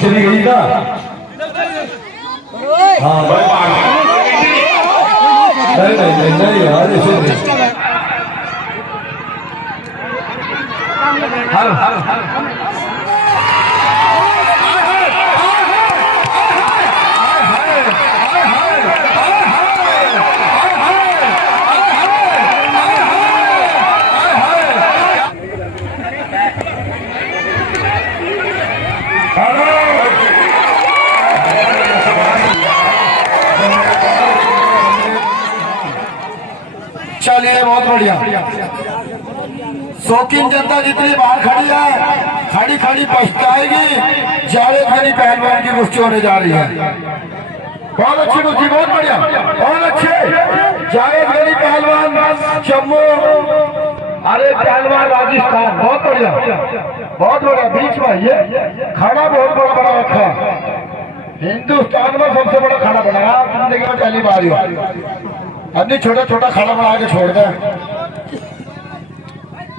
चली गई ना। हाँ नहीं यार ऐसे नहीं। चलिए बहुत बढ़िया। शौकीन जनता जितनी बाहर खड़ी है, खड़ी खड़ी पछताएगी। जावेद गनी पहलवान की कुश्ती होने जा रही है। बहुत अच्छी कुश्ती, बहुत बढ़िया, बहुत अच्छे। जावेद गनी पहलवान जम्मू, अरे पहलवान राजस्थान, बहुत बढ़िया, बहुत बढ़िया। बीच में ये खाना बहुत बड़ा बड़ा रखा, हिंदुस्तान में सबसे बड़ा खाना बनाया जिंदगी में पहली बार ही। अन्य छोटा छोटा खाना बना के छोड़ दे।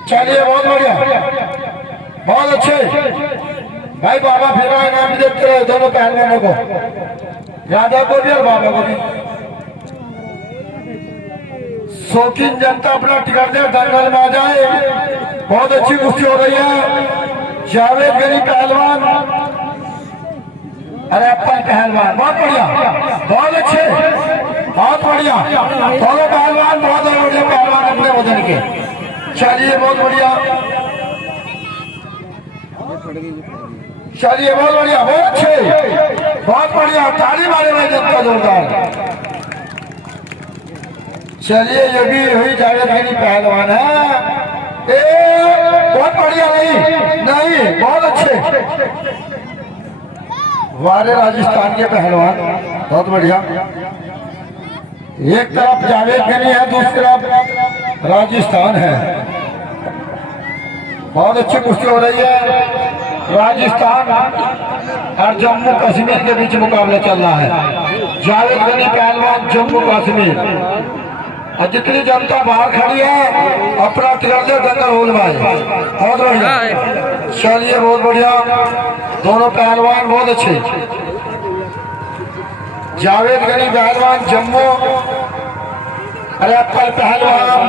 चलिए बहुत बढ़िया, बहुत अच्छे भाई। बाबा फिर इनाम भी देते रहे दोनों पहलवानों को, यादव को भी और बाबा को भी। शौकीन जनता अपना टिकट दे, दंगल में आ जाए। बहुत अच्छी कुश्ती हो रही है। जावेद गनी पहलवान, अरे अपन पहलवान, बहुत बढ़िया, बहुत अच्छे, बहुत बढ़िया। दोनों पहलवान बहुत बढ़िया पहलवान अपने वजन के। चलिए बहुत बढ़िया, चलिए बहुत बढ़िया, बहुत अच्छे, बहुत बढ़िया। ताली मारे भाई जनता जोरदार। चलिए ये भी हुई जावेद गनी पहलवान है। बहुत बढ़िया, नहीं बहुत अच्छे। वारे राजस्थान के पहलवान, बहुत बढ़िया। एक तरफ जावेद गनी है, दूसरी तरफ राजस्थान है। बहुत अच्छी कुश्ती हो रही है। राजस्थान और जम्मू कश्मीर के बीच मुकाबला चल रहा है। जावेद गनी पहलवान जम्मू कश्मीर, और जितनी जनता बाहर खड़ी है अपना तिरंगे दंगल होल भाई। बहुत बढ़िया, चलिए बहुत बढ़िया। दोनों पहलवान बहुत अच्छे। जावेद गनी पहलवान जम्मू, अरे अप्पल पहलवान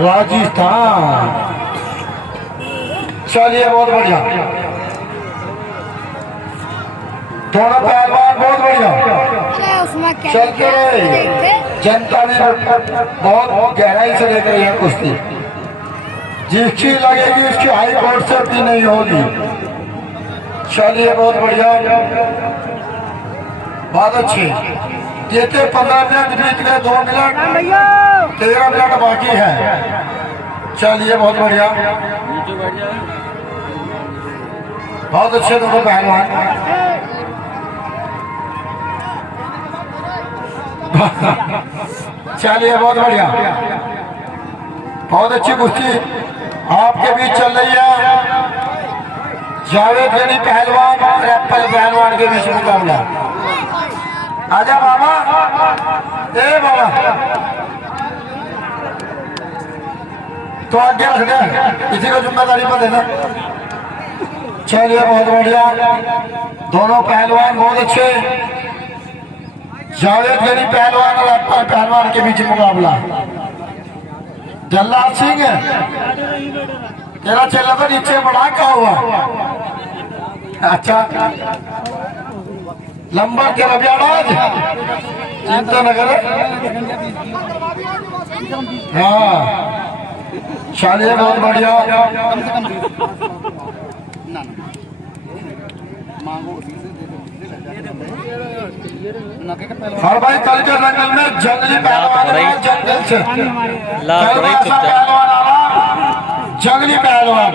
राजस्थान। चलिए बहुत बढ़िया, दोनों पहलवान बहुत बढ़िया। चलते रहे, जनता भी बहुत गहराई से देख रही है कुश्ती। जिसकी लगेगी उसकी हाई कोर्ट से भी नहीं होगी। चलिए बहुत बढ़िया, बहुत अच्छे। देते 15 मिनट बीत गए, 2 मिनट 13 मिनट बाकी है। चलिए बहुत बढ़िया, बहुत अच्छे दोनों पहलवान। चलिए बहुत बढ़िया, बहुत अच्छी कुश्ती आपके बीच चल रही है। जावेद गनी पहलवान और एप्पल पहलवान के बीच मुकाबला। आजा बाबा, ए बाबा तो आगे रख दे, इसी को जिम्मेदारी पर देना। चलिए बहुत बढ़िया, दोनों पहलवान बहुत अच्छे। जावेद गनी पहलवान और एप्पल पहलवान के बीच मुकाबला। जल्लाद सिंह तेरा चेला तो नीचे बढ़ा क्या हुआ? अच्छा लंबा तेरा भी आज चिंता न करे। हाँ चलिए बहुत बढ़िया। हर भाई कल के जंगल में जंगली पहलवान, जंगल से पहलवान आना, जंगली पहलवान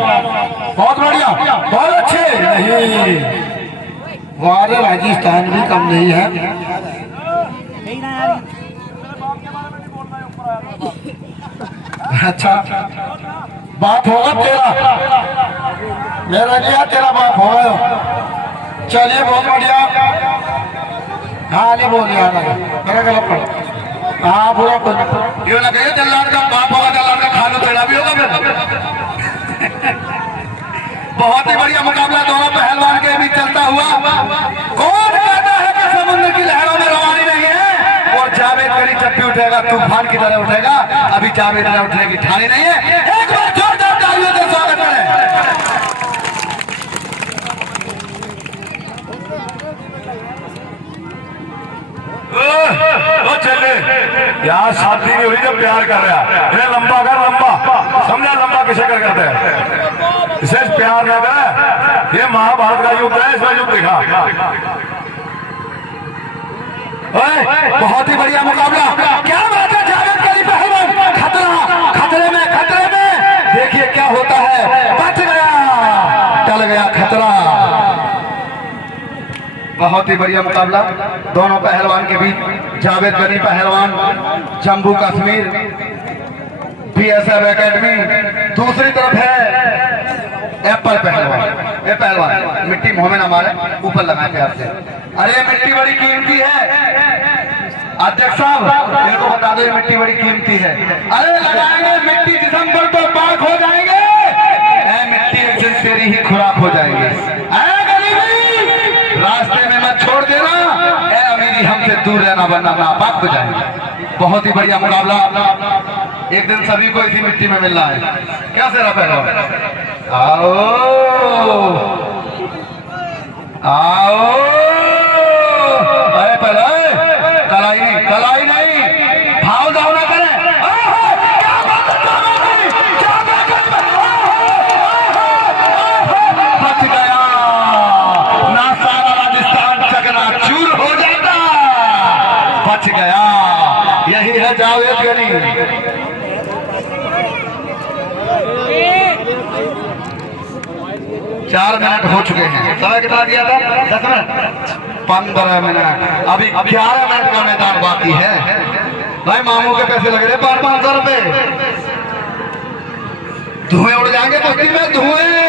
बहुत बढ़िया, बहुत अच्छे। नहीं वारे राजस्थान भी कम नहीं है। अच्छा बाप होगा तेरा, मेरा लिया तेरा बाप होगा। चलिए बहुत बढ़िया। हाँ नहीं बोल मेरा गलत पड़। हाँ पूरा ये लगे जल्लाद का बाप होगा, जल्लाद का खाना तेरा भी होगा फिर। बहुत ही बढ़िया मुकाबला दोनों पहलवान के बीच चलता हुआ? कौन कहता है कि समुद्र की लहरों में रवानी नहीं है? और जावेद गनी जब भी उठेगा तूफान की तरह उठेगा। अभी जावेद ने उठने की ठानी नहीं है। एक बार जोरदार तालियों से स्वागत करें। चले यार, शादी नहीं हो रही जब प्यार कर रहा है। इन्हें लंबा कर, लंबा समझा, लंबा किसे कर करते हैं? इसे प्यार ना करे। ये महाभारत का युद्ध है, इसमें युद्ध दिखा। बहुत ही बढ़िया मुकाबला। क्या बात है, जावेद गनी पहलवान खतरा, खतरे में देखिए क्या होता है। बच गया, टल गया खतरा। बहुत ही बढ़िया मुकाबला दोनों पहलवान के बीच। जावेद गनी पहलवान जम्मू कश्मीर BSF एकेडमी, दूसरी तरफ है एप्पल पहलवान। ये पहलवान मिट्टी मुंह में ना मारे, ऊपर लगाए प्यार से। अरे मिट्टी बड़ी कीमती है अध्यक्ष साहब, इनको बता दो ये मिट्टी बड़ी कीमती है। अरे लगाएंगे मिट्टी जिस्म पर तो पाक हो जाएंगे। मिट्टी एक दिन तेरी ही खुराक हो जाएंगे। रास्ते में मत छोड़ देना, ए अमीरी हमसे दूर रहना, वरना नापाक हो जाएंगे। बहुत ही बढ़िया मुकाबला। एक दिन सभी को इसी मिट्टी में मिलना है। क्या सेरा पहलवान? आओ आओ, अरे पहले कलाई नहीं, भाव दाव ना करें। बच गया ना, सारा राजस्थान चकनाचूर हो जाता। बच गया, यही है जावेद गनी। 4 मिनट हो चुके हैं। समय कितना दिया था? 10 मिनट, 15 मिनट। अभी 11 मिनट का मैदान बाकी है। भाई मामू के पैसे लग रहे 500-500 रुपए। धुएं उड़ जाएंगे कुश्ती में, धुएं।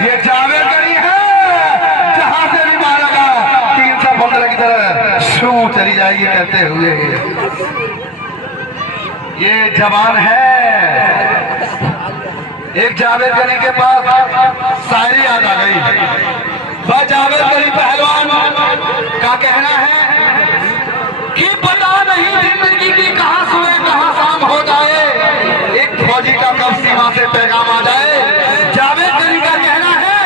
ये जावेद गनी है, जहां से भी मारेगा 315 की तरह शू चली जाएगी कहते हुए। ये जवान है। एक जावेद गनी के पास शायरी याद आ गई। वह जावेद गनी पहलवान का कहना है कि पता नहीं जिंदगी की कहां सुबह कहां शाम हो जाए, एक फौजी का कब सीमा से पैगाम आ जाए। जावेद गनी का कहना है,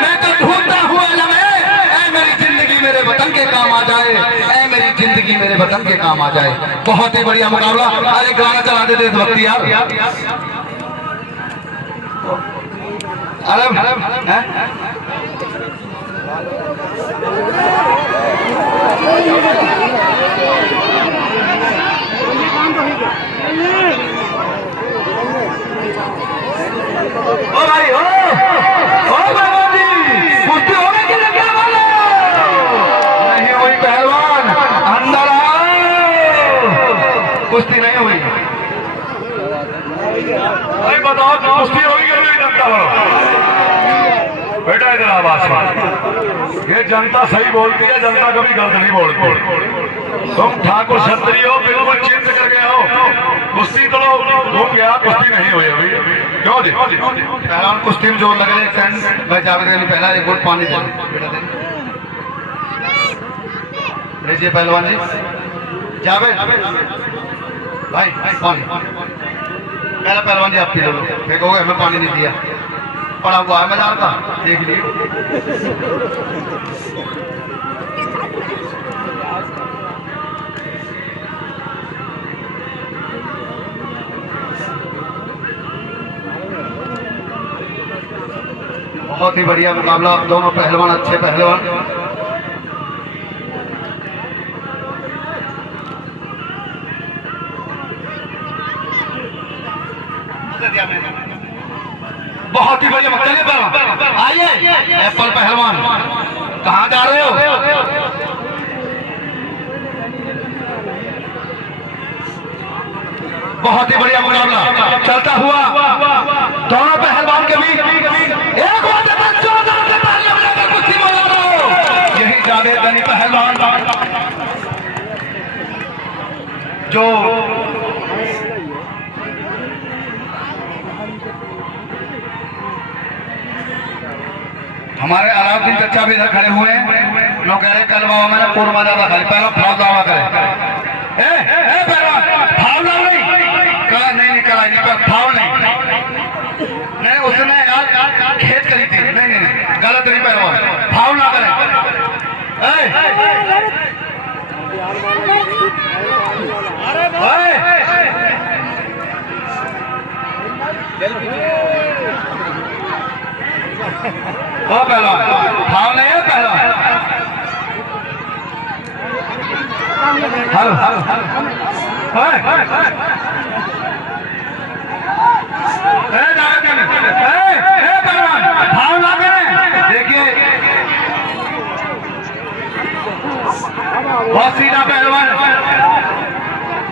मैं तो ढूंढता हुआ लम्हे, ऐ मेरी जिंदगी मेरे वतन के काम आ जाए, ऐ मेरी जिंदगी मेरे वतन के काम आ जाए। बहुत ही बढ़िया मुकाबला। अरे गाना चला दे देशभक्ति यार। अरे ओ भाई ओ पहलवान जी, कुश्ती होने के लिए क्या बोले? नहीं हुई पहलवान, अंदर आओ। कुश्ती नहीं हुई। भाई बताओ कुश्ती होगी कि नहीं? जनता बेटा इधर आवाज। ये जनता सही बोलती है, जनता कभी गलत नहीं बोलती। तुम ठाकुर क्षत्रिय हो, बिल्कुल चिंत कर गए हो। कुश्ती तो हो गया, कुश्ती नहीं हुई अभी। क्यों जी? पहलवान कुश्ती में जोर लग रहे। एक सेकंड भाई, जावेद गनी पहला एक घूंट पानी दे लीजिए पहलवान जी। जावेद भाई पानी पहला पहलवान जी आप पी लो। फेंकोगे, हमें पानी नहीं दिया। पड़ा हुआ है मजार का, देख लीजिए। बहुत ही बढ़िया मुकाबला। दोनों पहलवान अच्छे पहलवान। बहुत ही बढ़िया। चलिए पहलवान आइए। एप्पल पहलवान कहाँ जा रहे हो? बहुत ही बढ़िया मुकाबला चलता हुआ दोनों पहलवान के बीच एक कुश्ती बजा रहा हो। यही जावेद गनी पहलवान जो हमारे अलाउद्दीन चचा भी इधर खड़े हुए हैं। लोग कह रहे कल बाबा मैंने कोर मारा था खाली पहला फाल दावा करे फाल नहीं कला नहीं कला फाल नहीं उसने यार खेत करी थी नहीं गलत नहीं पहलवान फाल ना करें। पहलवान फाल नहीं है पहलवान हल हल हल पहलवान फाल ना करें। देखिए बहुत सीधा पहलवान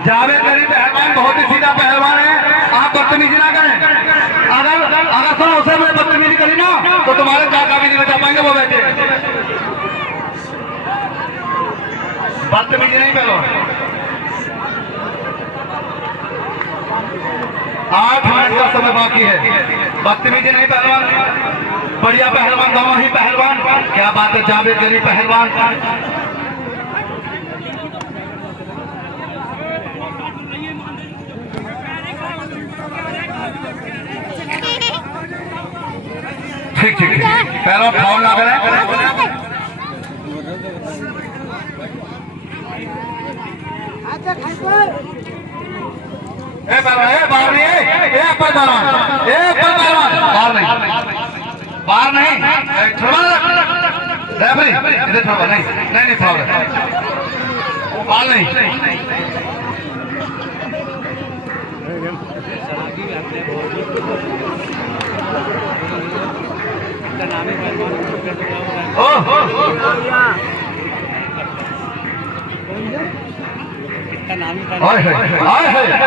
जावेद गनी पहलवान बहुत ही सीधा पहलवान है। आप बदतमीजी ना करें। अगर सुनो उसे मैं बदतमीजी करी ना तो तुम्हारे काका भी नहीं बचा पाएंगे वो बैठे। बदतमीजी नहीं पहलवान 8 मिनट का समय बाकी है। बदतमीजी नहीं पहलवान बढ़िया पहलवान दोनों ही पहलवान। क्या बात है जावेद गनी पहलवान ठीक ठीक पहला फाउल ना करें। बाहर नहीं इधर छोड़ा नहीं फाउल फाउल नहीं।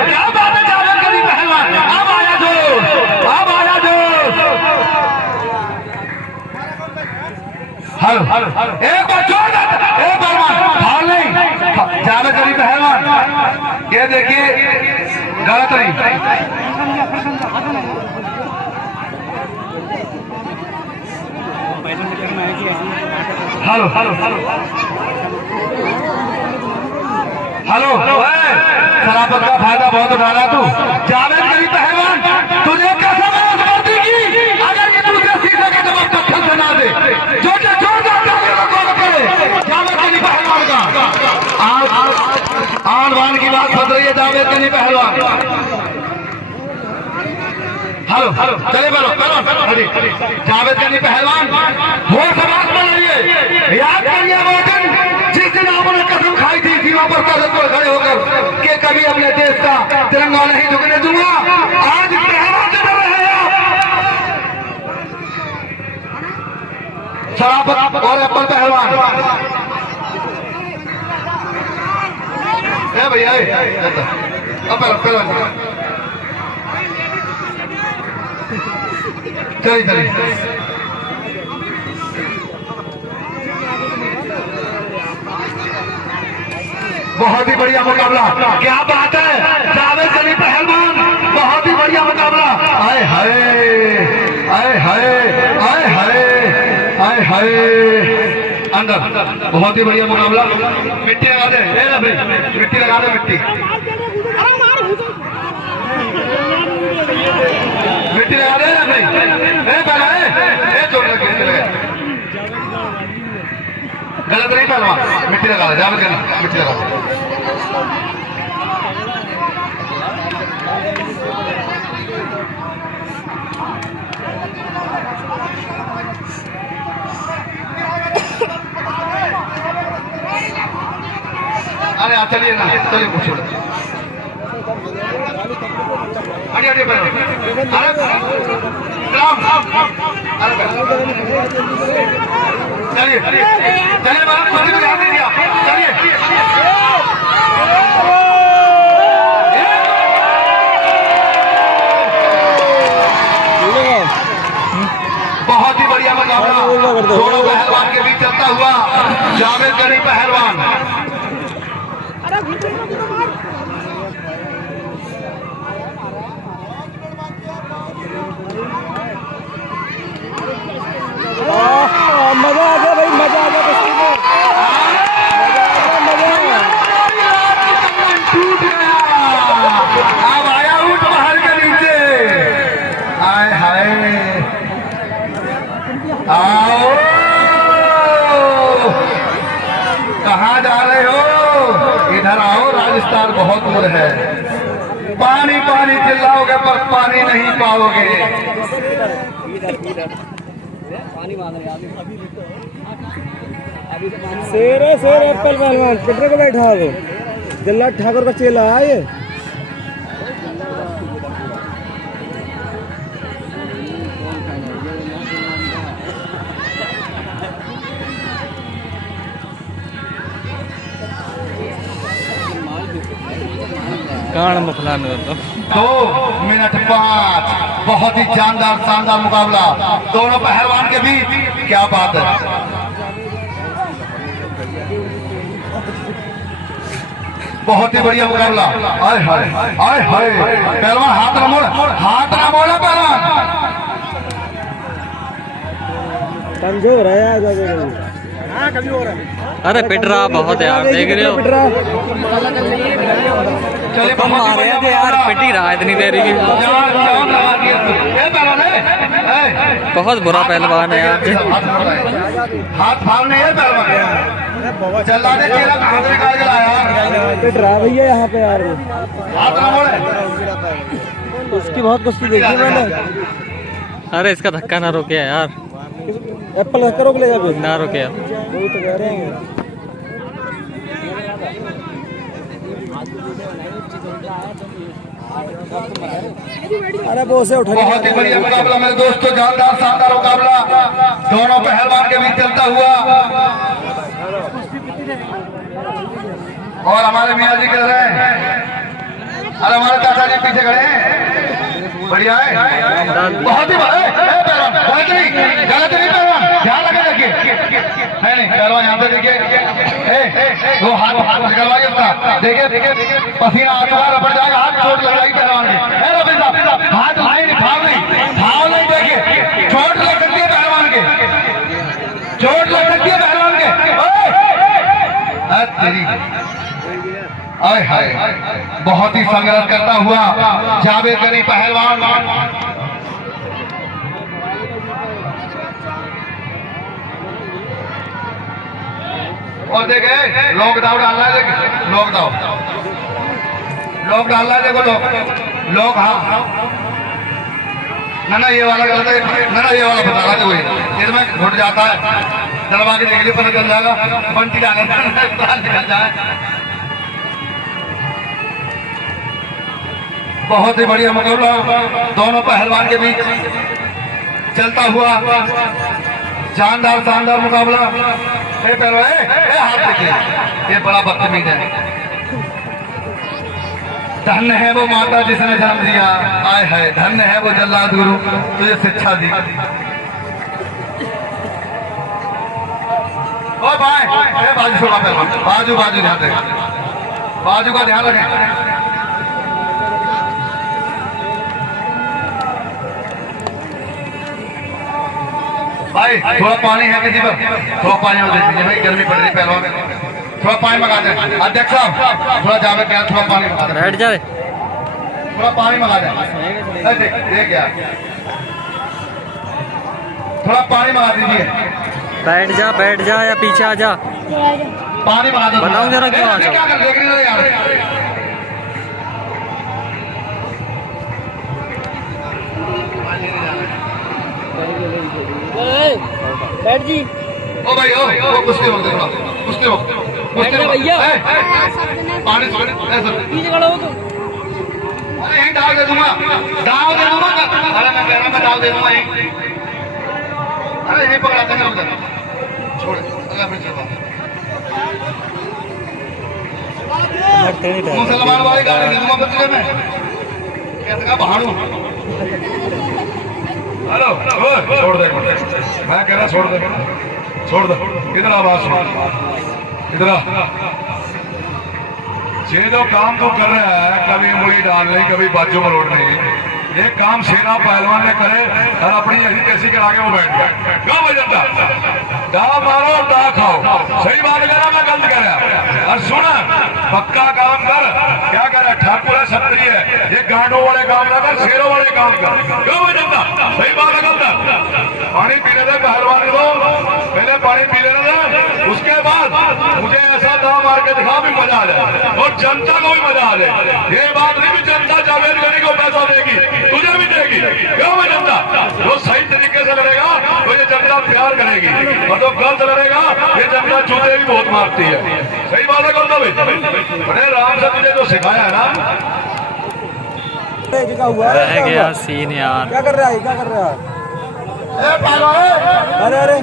क्या बात है जावेद गनी पहलवान अब आया जोश हलो एक बार छोड़ एक पहलवान फाल नहीं जावेद गनी पहलवान ये देखिए गलत नहीं। हेलो शराबत का फायदा बहुत उठा रहा तू जावेद गनी पहलवान तुझे क्या समझ की अगर ये दूसरे सीधे का जवाब पत्थर से ना दे जो करे जावेद गनी पहलवान का आन बान की बात बन रही है जावेद गनी पहलवान। हेलो चले बोलो जावेद गनी पहलवान वो समाज बनाइए याद करिए वो दिन जिस दिन आपने कसम खाई थी सीमा पर कसम को खड़े होकर कि कभी अपने देश का तिरंगा नहीं झुकने दूंगा। आज पहलवान से डर रहे हैं शराबत और एप्पल पहलवान भैया पहलवान चलिए बहुत ही बढ़िया मुकाबला क्या बात है जावेद गनी पहलवान बहुत ही बढ़िया मुकाबला। आए हाय आए हाय आए हाय आए हाय अंदर बहुत ही बढ़िया मुकाबला। मिट्टी लगा दे मिट्टी लगा दे मिट्टी लगा दे गलत नहीं पहलवान मिट्टी लगा दे जावेद गनी मिट्टी लगा दे। अरे चलिए ना चलिए पूछो चलिए चलिए विस्तार बहुत दूर है। पानी पानी चिल्लाओगे पर पानी नहीं पाओगे। शेर है शेर, एप्पल पहलवान पिटरे को बैठा दो। जल्लाद ठाकुर का चेला है ये। कान मफलान 2 मिनट 5, बहुत ही जानदार शानदार मुकाबला दोनों पहलवान के बीच। क्या बात है, बहुत ही बढ़िया मुकाबला। आय हाय आय हाय, पहलवान हाथ न मोड़, हाथ न मोड़ा पहलवान। कमजोर है यार। हाँ कभी हो रहा है। अरे पिट रहा बहुत यार, देख रहे हो चलिए कम आ रहे थे यार, पिट ही रहा इतनी देर की। बहुत बुरा पहलवान है यार। हाथ फाड़ने है पहलवान, चला दे चेहरा कहाँ से निकाल के लाया। पिट रहा भैया यहाँ पे यार। हाथ न मोड़े, उसकी बहुत कुश्ती देखी मैंने। अरे इसका धक्का ना रोके यार, एप्पल धक्का रोक ले जाओ ना रोके। वही तो कह रहे हैं। अरे वो से उठा। बहुत ही बढ़िया मुकाबला मेरे दोस्तों, जानदार शानदार मुकाबला दोनों पहलवान के बीच चलता हुआ। और हमारे मियाँ जी कह रहे हैं, अरे हमारे चाचा जी पीछे खड़े हैं, बढ़िया है, बहुत ही गलत नहीं पहलवान, ध्यान लगा देखिए। नहीं पहलवान यहाँ पे देखिए, वो हाथ निकलवाइए अपना, देखिए पसीना आगे बाहर रपट जाएगा, हाथ चोट लग जाएगी पहलवान की। हाथ नहीं भाव नहीं, देखिए चोट लग सकती है पहलवान के, चोट लग सकती है पहलवान के। आय हाय, बहुत ही संघर्ष करता हुआ जावेद गनी पहलवान। और देखे लॉकडाउन डालना है, देखे लॉक डालना है, देखो लॉक हाँ ना ये वाला गलत है ना, ये वाला बता रहा कोई इसमें घुट जाता है, दलवा के देख लिए पता चल जाएगा, बंटी डालना निकल जाए। बहुत ही बढ़िया मुकाबला दोनों पहलवान के बीच चलता हुआ, जानदार शानदार मुकाबला। हाथ देखिए, ये बड़ा बदतमीज है। धन्य है वो माता जिसने जन्म दिया, आय है धन्य है वो जल्लाद गुरु तुझे शिक्षा दी। ओ भाई बाजू छोड़ा पहलवान, बाजू ध्यान दे, बाजू का ध्यान रखें। भाई थोड़ा पानी है किसी पर, थोड़ा पानी और दे दीजिए भाई, गर्मी पड़ रही पहलवान में, थोड़ा पानी मंगा दें। अध्यक्ष साहब थोड़ा जावे क्या, थोड़ा पानी मंगा दें, बैठ जाए, थोड़ा पानी मंगा दें। देख यार, थोड़ा पानी मंगा दीजिए। बैठ जा या पीछे आ जा, पानी मंगा दो। बताऊं जरा क्यों आ जाओ। क्या कर देख रही हो यार। बैठ जी। ओ भाई ओ कुश्ती रोक दे, कुश्ती रोक भैया। पानी पीछे खड़ा हो तो। अरे यहीं डाल दे दूंगा। अरे मैं कह रहा हूँ मैं डाल दे दूंगा यहीं। अरे यहीं पकड़ाते हैं उधर, छोड़ मुसलमान वाली गाड़ी दे दूंगा बदले में, कैसे का भाड़ू। हेलो छोड़ दे, मैं कह रहा छोड़ दे, इधर आवाज सुन, इधर ये जो काम तो कर रहा है, कभी मुड़ी डालने, कभी बाजू मरोड़ने, ये काम सेना पहलवान ने करे और अपनी ऐसी कैसी करा के वो बैठ गया। क्यों बजता डा मारो डा खाओ, सही बात कह रहा, मैं गलत कह रहा। और सुन पक्का काम कर, क्या कह रहा ठाकुर है क्षत्रिय है, ये गांडों वाले काम ना कर, शेरों वाले काम कर। क्यों भाई जनता, सही बात है गलत? पानी पीने दे पहलवान को, पहले पानी पी लेने दे, उसके बाद मुझे ऐसा दाम मार के दिखा भी मजा आ जाए और जनता को भी मजा आ जाए। ये बात नहीं कि जनता जावेद गनी को पैसा देगी, तुझे भी देगी। क्यों भाई जनता, जो सही तरीके से लड़ेगा तो ये जनता प्यार करेगी, और जो गलत लड़ेगा ये जनता जूते भी बहुत मारती है। सही बात है गलत भाई? बड़े राम से तुझे जो सिखाया है ना, रह गया सीन यार। क्या कर रहा है, क्या कर रहा है? अरे अरे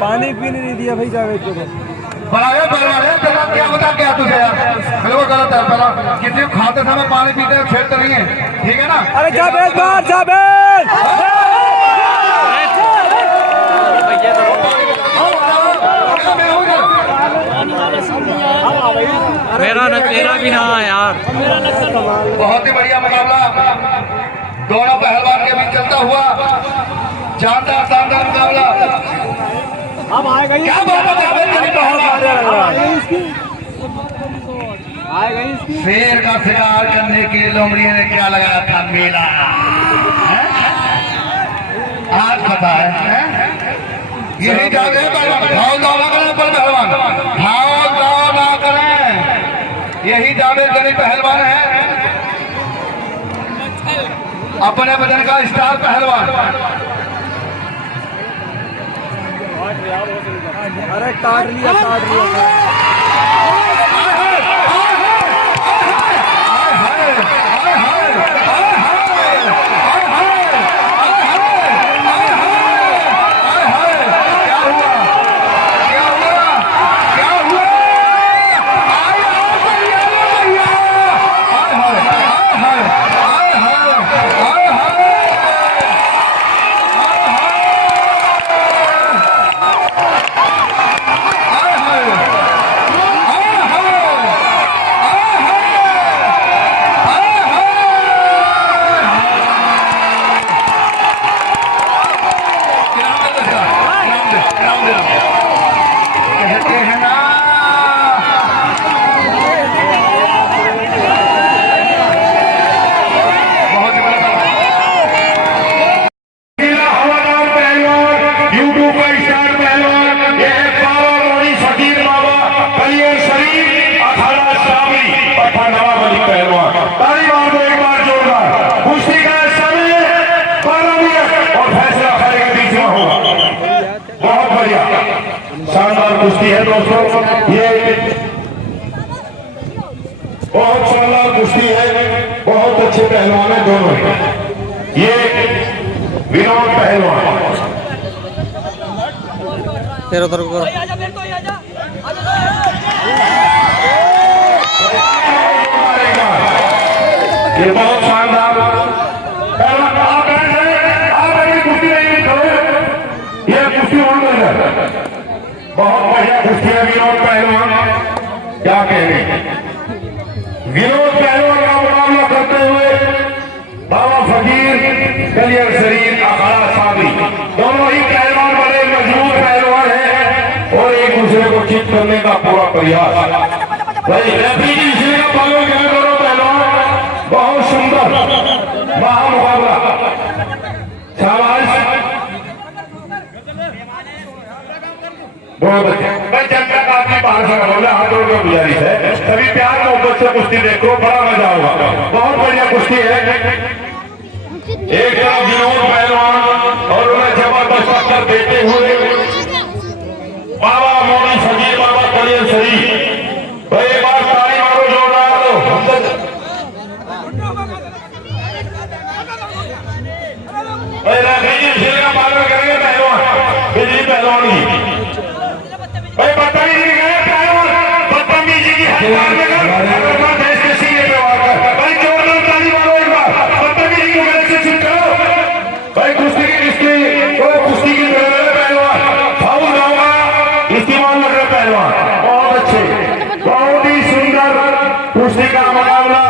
पानी पीने नहीं दिया भाई जावेद को। क्या बता क्या तुझे यार, बिल्कुल गलत है। पहला किसी खाते समय पानी पीते छेड़ते नहीं है, ठीक है ना? अरे जावेद मार, जावेद मेरा भी ना यार। बहुत ही बढ़िया मुकाबला दोनों पहलवान के बीच चलता हुआ, जानदार शानदार मुकाबला। अब आएगा क्या बात है, आएगा इसकी। शेर का शिकार करने के लिए लोमड़ी ने क्या लगाया था मेला, आज पता है? यही जाते हैं भाव दाव ना करें पर पहलवान, भाव दाव ना करें। यही जावेद गनी पहलवान है, अपने बदन का स्टार पहलवान। अरे काट लिया, काट लिया। शानदार कुश्ती है दोस्तों, ये बहुत शानदार कुश्ती है, बहुत अच्छे पहलवान है दोनों। ये विनोद पहलवान, फिर उधर को ये बहुत शानदार पहलवान। आप कुश्ती नहीं करो, ये कुश्ती और बहुत बढ़िया कुश्ती है। विनोद पहलवान क्या कहने, विनोद पहलवान का मुकाबला करते हुए बाबा फकीर कलियर शरीर अखाड़ा साबरी, दोनों ही पहलवान बड़े मजबूत पहलवान हैं और एक दूसरे को चित करने का पूरा प्रयास। भाई इसलिए का पालन क्या करो पहलवान, बहुत सुंदर महामुकाबला। बहुत अच्छे भाई, जनता का आपकी बात से बोला, हाथ जोड़ के गुजारिश है, सभी प्यार मोहब्बत से कुश्ती देखो, बड़ा मजा होगा। बहुत बढ़िया कुश्ती है। एक तरफ विनोद पहलवान और उन्हें जबरदस्त टक्कर देते हुए बाबा मोदी फकीर बाबा कलियर शरीफ। भाई एक बार ताली मारो जोरदार दो। भाई रेफरी का पालन करेंगे पहलवान, बिजली पहलवान की भाई बदतमीजी गए पहलवान, बदतमीजी की हद देश के सीने पे वार भाई जोरदार ताली मारो एक बार, बदतमीजी को मेरे से छूट करो। भाई कुश्ती की कुश्ती की पहलवान फाउल होगा, इस्तेमाल कर रहे पहलवान, बहुत अच्छे, बहुत ही सुंदर कुश्ती का मुकाबला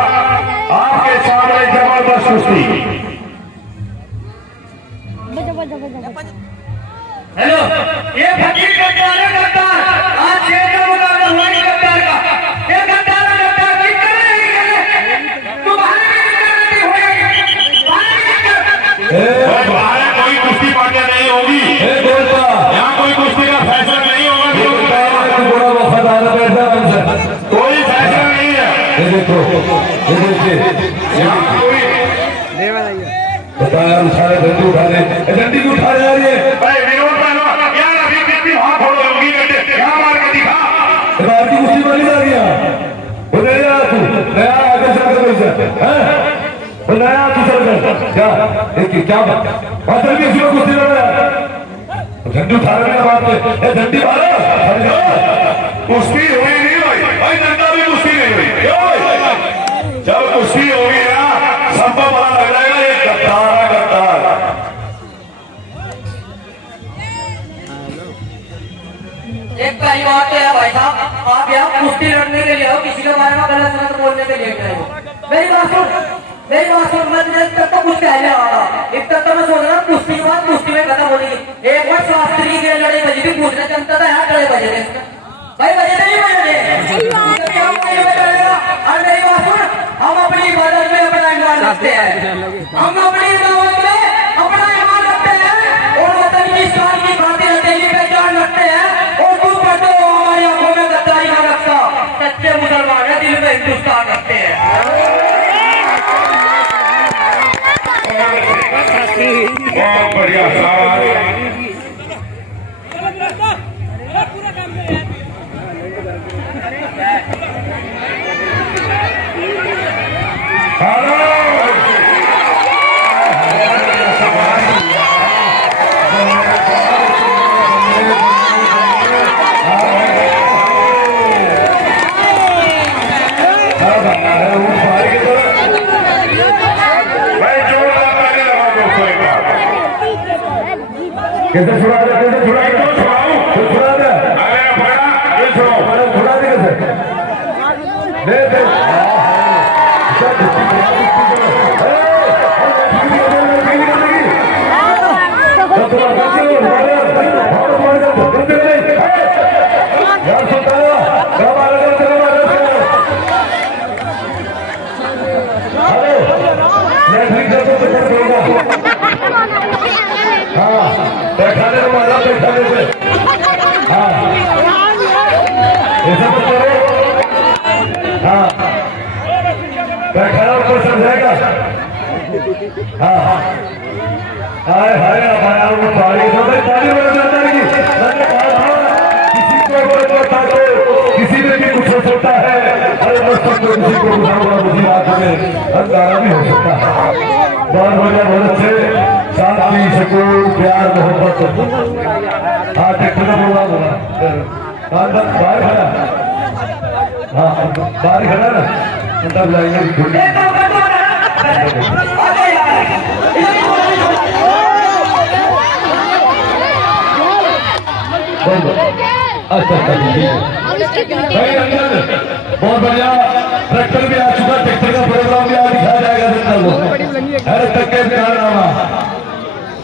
आपके सामने, जबरदस्त कुश्ती। हेलो, ये फकीर गद्दार है, गद्दार। आज शेर का मुकाबला हुआ नहीं गद्दार का। ये गद्दार है, गद्दार की करे ही करे, तुम्हारे भी गद्दार नहीं हुए। देखो ये देखिए यहाँ कोई बताया उठा रहे डंडी उठा रहे डंडी क्यों उठा जा रही है भाई विनोद पहलवान यार अभी भी हाथ फोड़ो होगी बेटे यहाँ मार के दिखा बाहर की कुश्ती बनी जा रही है वो नया तू नया आगे चल कर बैठ हैं वो नया तू चल कर क्या देखिए क्या बात चल के इसमें कुश्ती लड़ रहा है डंडी उठा रहे हैं बात है डंडी मारो कुश्ती हुई नहीं भाई भाई जनता भी कुश्ती नहीं हुई क्यों भाई? जब कुश्ती होगी ना सबको पता लग जाएगा ये गद्दार है गद्दार एक पहली बात तो है भाई साहब, आप यहाँ कुश्ती लड़ने के लिए हो, किसी के बारे में गलत सलत बोलने के लिए नहीं हो। मेरी बात सुन मैं तुझे तब तक कुछ कहने वाला एक तक तो मैं सोच रहा कुश्ती के बाद कुश्ती में खत्म होने की एक बार शास्त्री के लड़ाई बजी भी पूछना चलता था यहाँ लड़ाई बजे थे भाई बजे नहीं बजे और मेरी बात सुन हम अपनी बदल में अपना ईमान रखते हैं, हम अपनी दावत में अपना ईमान रखते हैं और वतन की शान की खातिर दिल्ली पे जान रखते हैं और तुम पढ़ते हो हमारी आंखों में गद्दारी का रखता सच्चे मुसलमान है दिल में हिंदुस्तान रखते हैं। बहुत बढ़िया सवाल कैसे छुड़ा दे कैसे छुड़ा दे तो छुड़ा दे अरे बड़ा ये छोड़ो छुड़ा दे कैसे दे दे बैठाने को मारा बैठाने से हाँ ऐसा तो करो हाँ बैठाना ऊपर चल जाएगा हाँ हाय हाय हमारा वो ताली ताली बजाता है किसी को था तो किसी में भी कुछ हो सकता है अरे बस किसी को बुझाऊंगा मुझे बात में अंगारा भी हो सकता है बहुत बढ़िया बहुत अच्छे शांति सुकून प्यार मोहब्बत हाँ ट्रैक्टर का बोला बाहर खड़ा हाँ बाहर खड़ा ना तब लाएंगे अच्छा भाई अंकल बहुत बढ़िया ट्रैक्टर भी आ चुका ट्रैक्टर का प्रोग्राम भी आज दिखाया जाएगा जनता को हर तक के कारनामा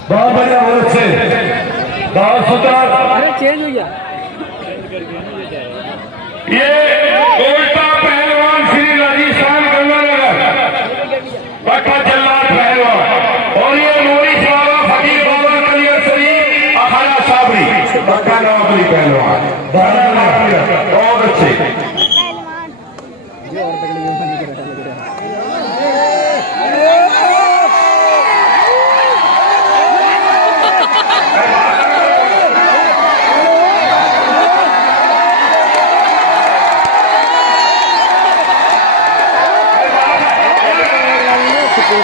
बहुत बढ़िया बहुत अच्छे बहुत सुंदर चेंज हो गया ये कोयटा पहलवान श्री राजस्थान गंगानगर पट्टा जल्लाद पहलवान और ये मोरी बाबा फकीर बाबा कलियर शरीफ अखाड़ा साबरी पक्का नवाबली पहलवान बहुत अच्छे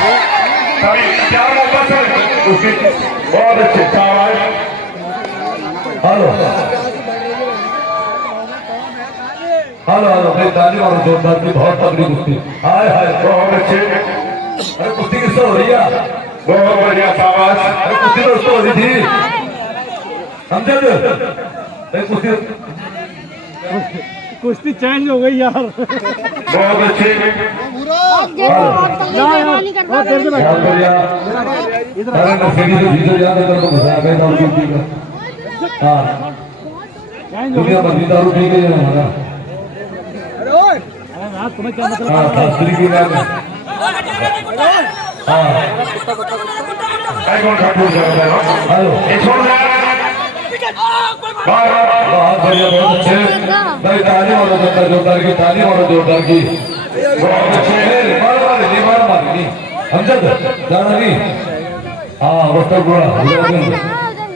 क्या मौका सर उसकी बहुत अच्छे हेलो हेलो हेलो भाई ताली और जोरदार की बहुत तगड़ी कुश्ती हाय हाय बहुत अच्छे अरे कुश्ती किससे हो रही है बहुत बढ़िया शाबाश अरे कुश्ती तो उसको हो रही थी समझे कुश्ती कुश्ती चेंज हो गई यार बहुत अच्छे बहुत बढ़िया अरे नशेड़ी से भीतर जाकर कर तो घुसा गए दारू पी कर हाँ दुनिया भर की दारू पी गई है हमारा तुम्हें क्या मतलब हाँ शास्त्री की बात है हाँ हेलो बहुत बढ़िया बहुत अच्छे भाई ताली मारो जोरदार की ताली मारो जोरदार की बहुत अच्छे मार नहीं हमजद जाना नहीं हाँ वो तो बुरा नहीं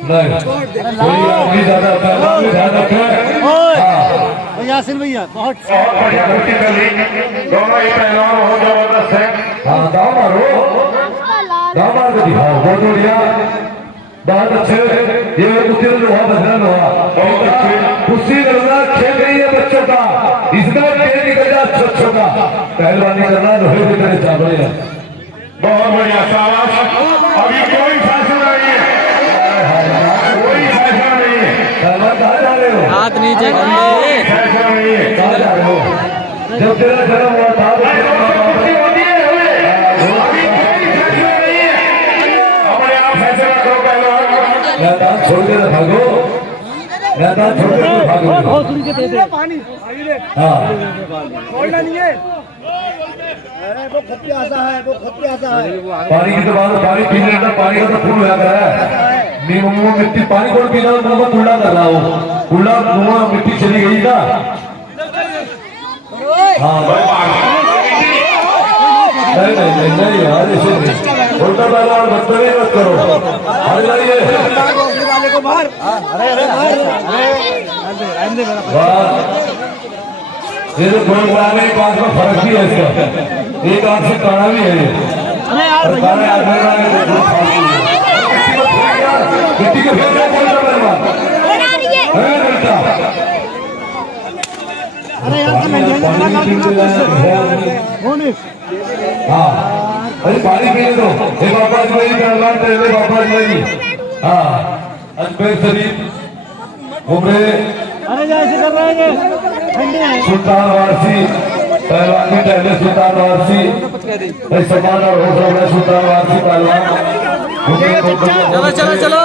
कोई आदमी ज्यादा पहलवान भी ध्यान रखे यासिन भैया बहुत बढ़िया कुश्ती चली दोनों ही पहलवान बहुत जबरदस्त है हाँ दाव मार के दिखाओ बहुत बढ़िया बहुत अच्छे ये कुश्ती में लोहा बदला लोहा बहुत अच्छे कुश्ती करना खेल रही है बच्चों का इसका खेल निकल जा बच्चों का पहलवानी करना लोहे की तरह चालू है बहुत बढ़िया शाबाश अभी कोई फैसला नहीं है कोई फैसला नहीं है पहलवान कहाँ जा रहे हो हाथ नीचे कर ले फैसला नहीं है कहाँ जा रहे हो जब तेरा जन्म हुआ था कुश्ती होती है अभी कोई फैसला नहीं है अपने आप फैसला करो पहलवान मैदान छोड़ के भागो मैदान छोड़ के भागो पानी हाँ छोड़ना नहीं है अरे वो खुद प्यासा है वो खुद प्यासा है पानी की तो बात पानी पीने का पानी का तो फूल लगा है मुंह में मिट्टी पानी कौन पीना मुंह में कूड़ा कर रहा हो कूड़ा मुंह में मिट्टी चली गई ना हाँ नहीं यार ऐसे नहीं उल्टा पहला और बदतमीजी मत करो आ जाइए वाले को मार अरे अरे वाह ये तो गोल बनाने एक आंख में फर्क भी है इसका एक आंख से काना भी है ये और काना आंख में बनाने को दो फालतू है मिट्टी के फेर में बोल रहा पहलवान अरे बेटा अरे यार हाँ अरे पानी पीने दो हे बाबा जी मेरी पहलवान तेरे बाबा जी मेरी हाँ अजमेर शरीफ उमरे अरे जैसे कर रहे हैं ठंडे हैं सुल्तान वारसी पहलवान के पहले सुल्तान वारसी समान और हौसला सुल्तान वारसी पहलवान चलो चलो चलो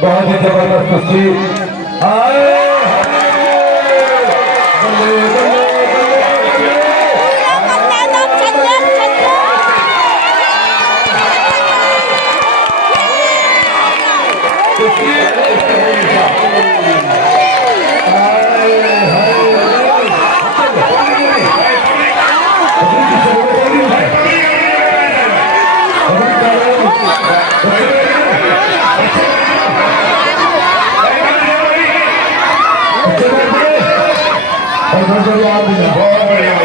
बहुत ही जबरदस्त कुश्ती आए बल्ले, बल्ले, बहुत बढ़िया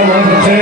बहुत अच्छे